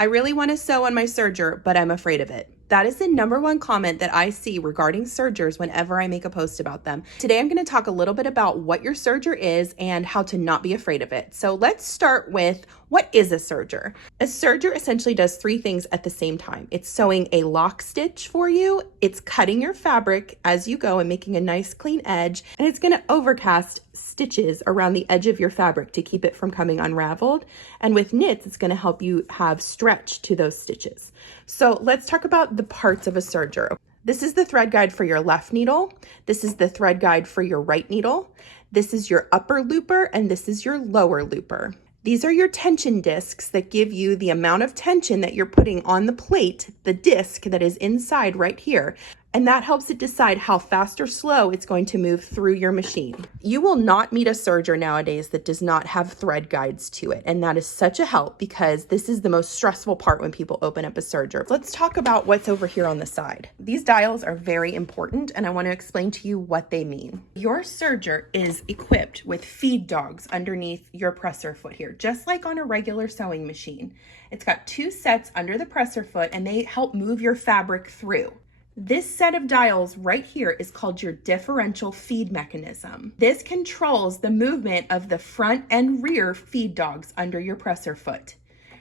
I really want to sew on my serger, but I'm afraid of it. That is the #1 comment that I see regarding sergers whenever I make a post about them. Today, I'm going to talk a little bit about what your serger is and how to not be afraid of it. So let's start with, what is a serger? A serger essentially does 3 things at the same time. It's sewing a lock stitch for you, it's cutting your fabric as you go and making a nice clean edge, and it's going to overcast stitches around the edge of your fabric to keep it from coming unraveled. And with knits, it's going to help you have stretch to those stitches. So let's talk about the parts of a serger. This is the thread guide for your left needle. This is the thread guide for your right needle. This is your upper looper, and this is your lower looper. These are your tension discs that give you the amount of tension that you're putting on the plate, the disc that is inside right here. And that helps it decide how fast or slow it's going to move through your machine. You will not meet a serger nowadays that does not have thread guides to it. And that is such a help because this is the most stressful part when people open up a serger. Let's talk about what's over here on the side. These dials are very important, and I want to explain to you what they mean. Your serger is equipped with feed dogs underneath your presser foot here, just like on a regular sewing machine. It's got 2 sets under the presser foot, and they help move your fabric through. This set of dials right here is called your differential feed mechanism. This controls the movement of the front and rear feed dogs under your presser foot.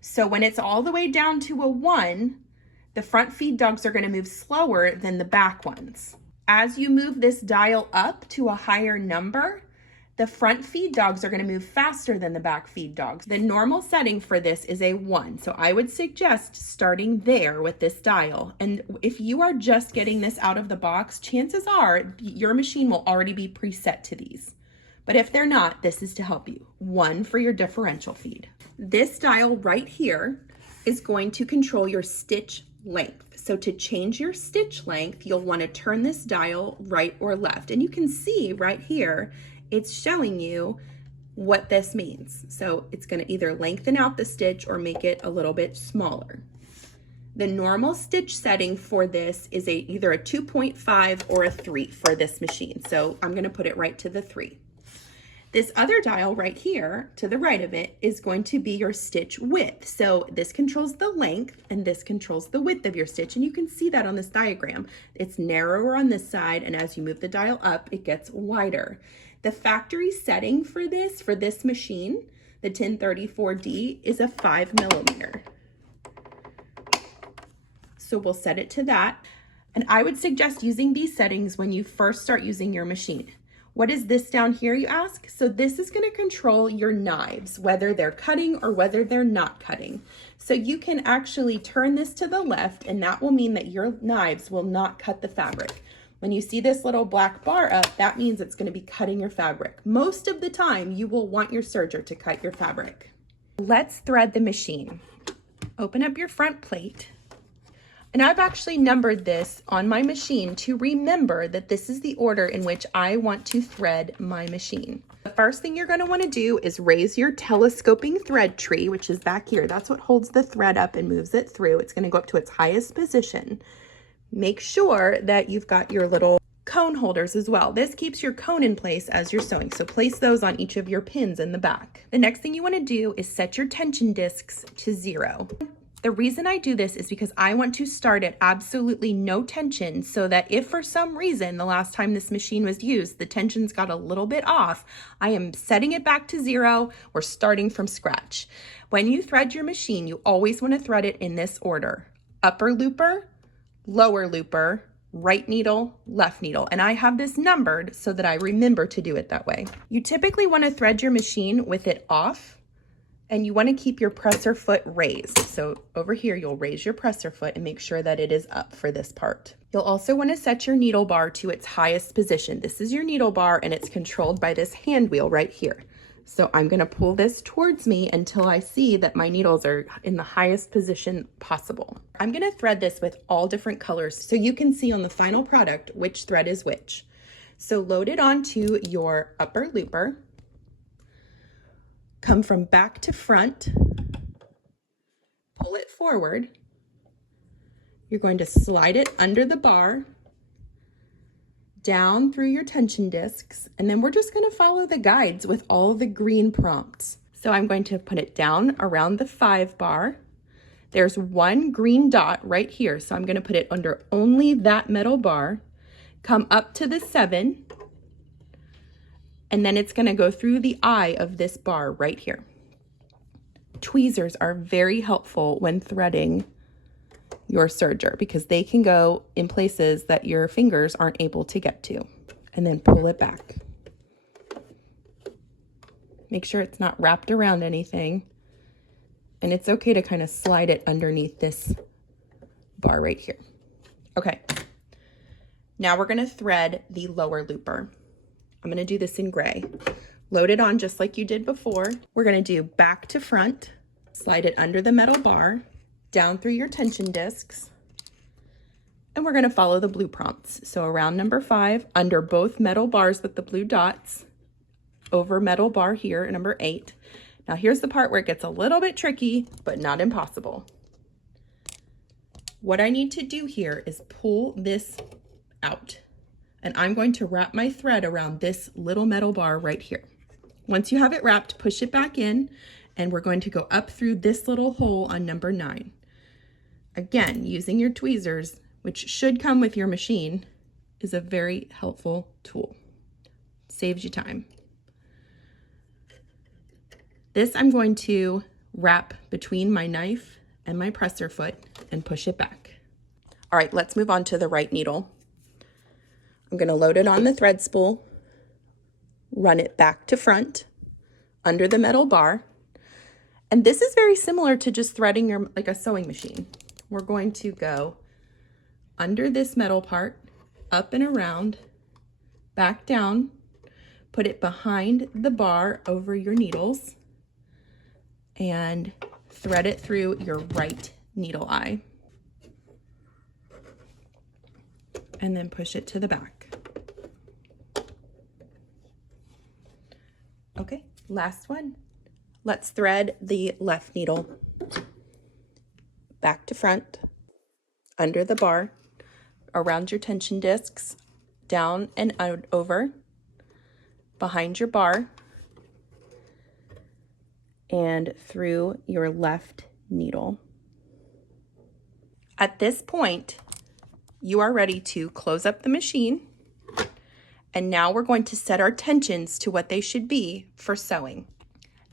So when it's all the way down to a 1, the front feed dogs are going to move slower than the back ones. As you move this dial up to a higher number, the front feed dogs are going to move faster than the back feed dogs. The normal setting for this is a 1. So I would suggest starting there with this dial. And if you are just getting this out of the box, chances are your machine will already be preset to these. But if they're not, this is to help you. 1 for your differential feed. This dial right here is going to control your stitch length. So to change your stitch length, you'll want to turn this dial right or left. And you can see right here, it's showing you what this means. So it's going to either lengthen out the stitch or make it a little bit smaller. The normal stitch setting for this is either a 2.5 or a 3 for this machine. So I'm going to put it right to the 3. This other dial right here to the right of it is going to be your stitch width. So this controls the length and this controls the width of your stitch. And you can see that on this diagram. It's narrower on this side, and as you move the dial up, it gets wider. The factory setting for this machine, the 1034D, is a 5mm. So we'll set it to that. And I would suggest using these settings when you first start using your machine. What is this down here, you ask? So this is going to control your knives, whether they're cutting or whether they're not cutting. So you can actually turn this to the left, and that will mean that your knives will not cut the fabric. When you see this little black bar up, that means it's going to be cutting your fabric. Most of the time, you will want your serger to cut your fabric. Let's thread the machine. Open up your front plate. And I've actually numbered this on my machine to remember that this is the order in which I want to thread my machine. The first thing you're going to want to do is raise your telescoping thread tree, which is back here. That's what holds the thread up and moves it through. It's going to go up to its highest position. Make sure that you've got your little cone holders as well. This keeps your cone in place as you're sewing, so place those on each of your pins in the back. The next thing you want to do is set your tension discs to 0. The reason I do this is because I want to start at absolutely no tension, so that if for some reason the last time this machine was used, the tensions got a little bit off, I am setting it back to 0. We're starting from scratch. When you thread your machine, you always want to thread it in this order: upper looper, lower looper, right needle, left needle. And I have this numbered so that I remember to do it that way. You typically want to thread your machine with it off, and you want to keep your presser foot raised. So over here, you'll raise your presser foot and make sure that it is up for this part. You'll also want to set your needle bar to its highest position. This is your needle bar, and it's controlled by this hand wheel right here. So I'm going to pull this towards me until I see that my needles are in the highest position possible. I'm going to thread this with all different colors so you can see on the final product which thread is which. So load it onto your upper looper. Come from back to front. Pull it forward. You're going to slide it under the bar, down through your tension discs, and then we're just going to follow the guides with all the green prompts. So I'm going to put it down around the 5 bar, There's one green dot right here, so I'm gonna put it under only that metal bar, come up to the 7, and then it's gonna go through the eye of this bar right here. Tweezers are very helpful when threading your serger because they can go in places that your fingers aren't able to get to. And then pull it back. Make sure it's not wrapped around anything. And it's okay to kind of slide it underneath this bar right here. Okay, now we're gonna thread the lower looper. I'm gonna do this in gray. Load it on just like you did before. We're gonna do back to front, slide it under the metal bar, down through your tension discs, and we're gonna follow the blue prompts. So around number 5, under both metal bars with the blue dots, over metal bar here, number 8. Now here's the part where it gets a little bit tricky, but not impossible. What I need to do here is pull this out, and I'm going to wrap my thread around this little metal bar right here. Once you have it wrapped, push it back in, and we're going to go up through this little hole on number 9. Again, using your tweezers, which should come with your machine, is a very helpful tool. Saves you time. This I'm going to wrap between my knife and my presser foot and push it back. All right, let's move on to the right needle. I'm gonna load it on the thread spool, run it back to front under the metal bar. And this is very similar to just threading like a sewing machine. We're going to go under this metal part, up and around, back down, put it behind the bar over your needles, and thread it through your right needle eye. And then push it to the back. Okay, last one. Let's thread the left needle. Back to front, under the bar, around your tension discs, down and out over, behind your bar, and through your left needle. At this point, you are ready to close up the machine, and now we're going to set our tensions to what they should be for sewing.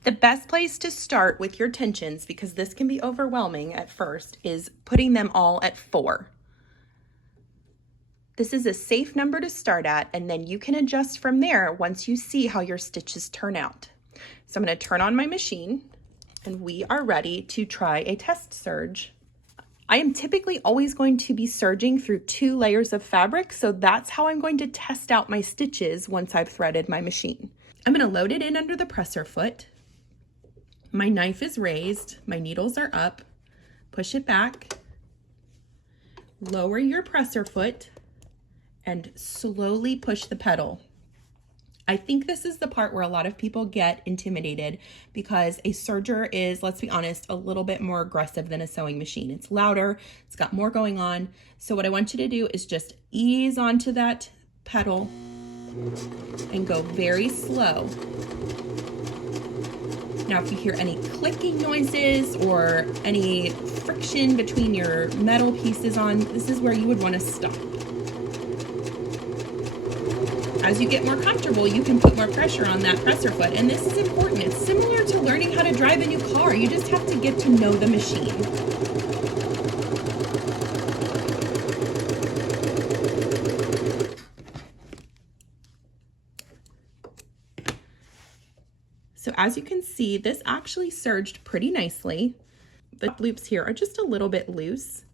The best place to start with your tensions, because this can be overwhelming at first, is putting them all at 4. This is a safe number to start at, and then you can adjust from there once you see how your stitches turn out. So I'm going to turn on my machine, and we are ready to try a test serge. I am typically always going to be serging through 2 layers of fabric, so that's how I'm going to test out my stitches once I've threaded my machine. I'm going to load it in under the presser foot. My knife is raised, my needles are up, push it back, lower your presser foot, and slowly push the pedal. I think this is the part where a lot of people get intimidated because a serger is, let's be honest, a little bit more aggressive than a sewing machine. It's louder, it's got more going on. So what I want you to do is just ease onto that pedal and go very slow. Now, if you hear any clicking noises or any friction between your metal pieces on, this is where you would want to stop. As you get more comfortable, you can put more pressure on that presser foot, and this is important. It's similar to learning how to drive a new car. You just have to get to know the machine. So as you can see, this actually serged pretty nicely. The loops here are just a little bit loose.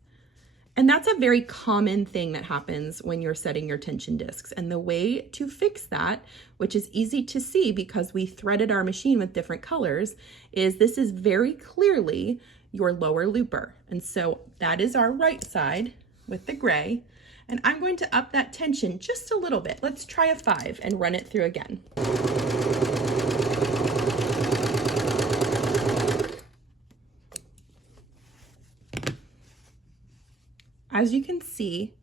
And that's a very common thing that happens when you're setting your tension discs. And the way to fix that, which is easy to see because we threaded our machine with different colors, is this is very clearly your lower looper. And so that is our right side with the gray. And I'm going to up that tension just a little bit. Let's try a 5 and run it through again. As you can see,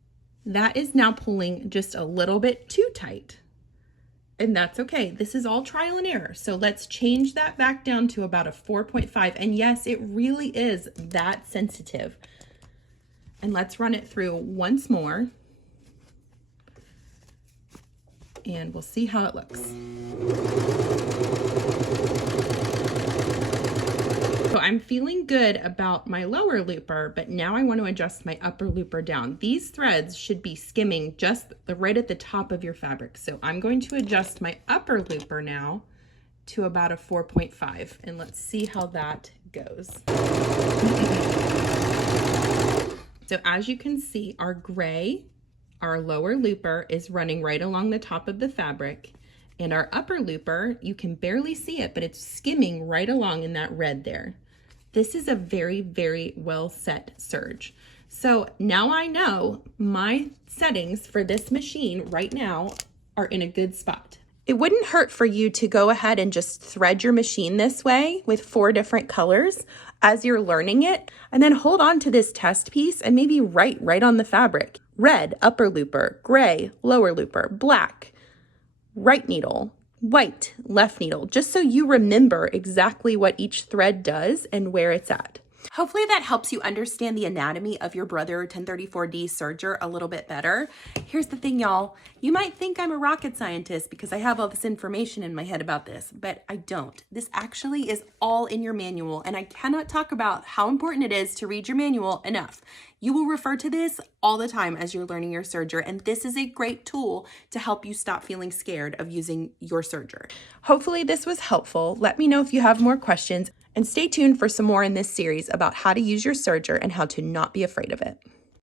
that is now pulling just a little bit too tight. And that's okay. This is all trial and error. So let's change that back down to about a 4.5. And yes, it really is that sensitive. And let's run it through once more. And we'll see how it looks. So I'm feeling good about my lower looper, but now I want to adjust my upper looper down. These threads should be skimming just right at the top of your fabric. So I'm going to adjust my upper looper now to about a 4.5, and let's see how that goes. So as you can see, our gray, our lower looper is running right along the top of the fabric, and our upper looper, you can barely see it, but it's skimming right along in that red there. This is a very, very well set serge. So now I know my settings for this machine right now are in a good spot. It wouldn't hurt for you to go ahead and just thread your machine this way with 4 different colors as you're learning it, and then hold on to this test piece and maybe write right on the fabric. Red, upper looper, gray, lower looper, black, right needle, white, left needle, just so you remember exactly what each thread does and where it's at. Hopefully that helps you understand the anatomy of your Brother 1034D serger a little bit better. Here's the thing, y'all. You might think I'm a rocket scientist because I have all this information in my head about this, but I don't. This actually is all in your manual, and I cannot talk about how important it is to read your manual enough. You will refer to this all the time as you're learning your serger, and this is a great tool to help you stop feeling scared of using your serger. Hopefully this was helpful. Let me know if you have more questions, and stay tuned for some more in this series about how to use your serger and how to not be afraid of it.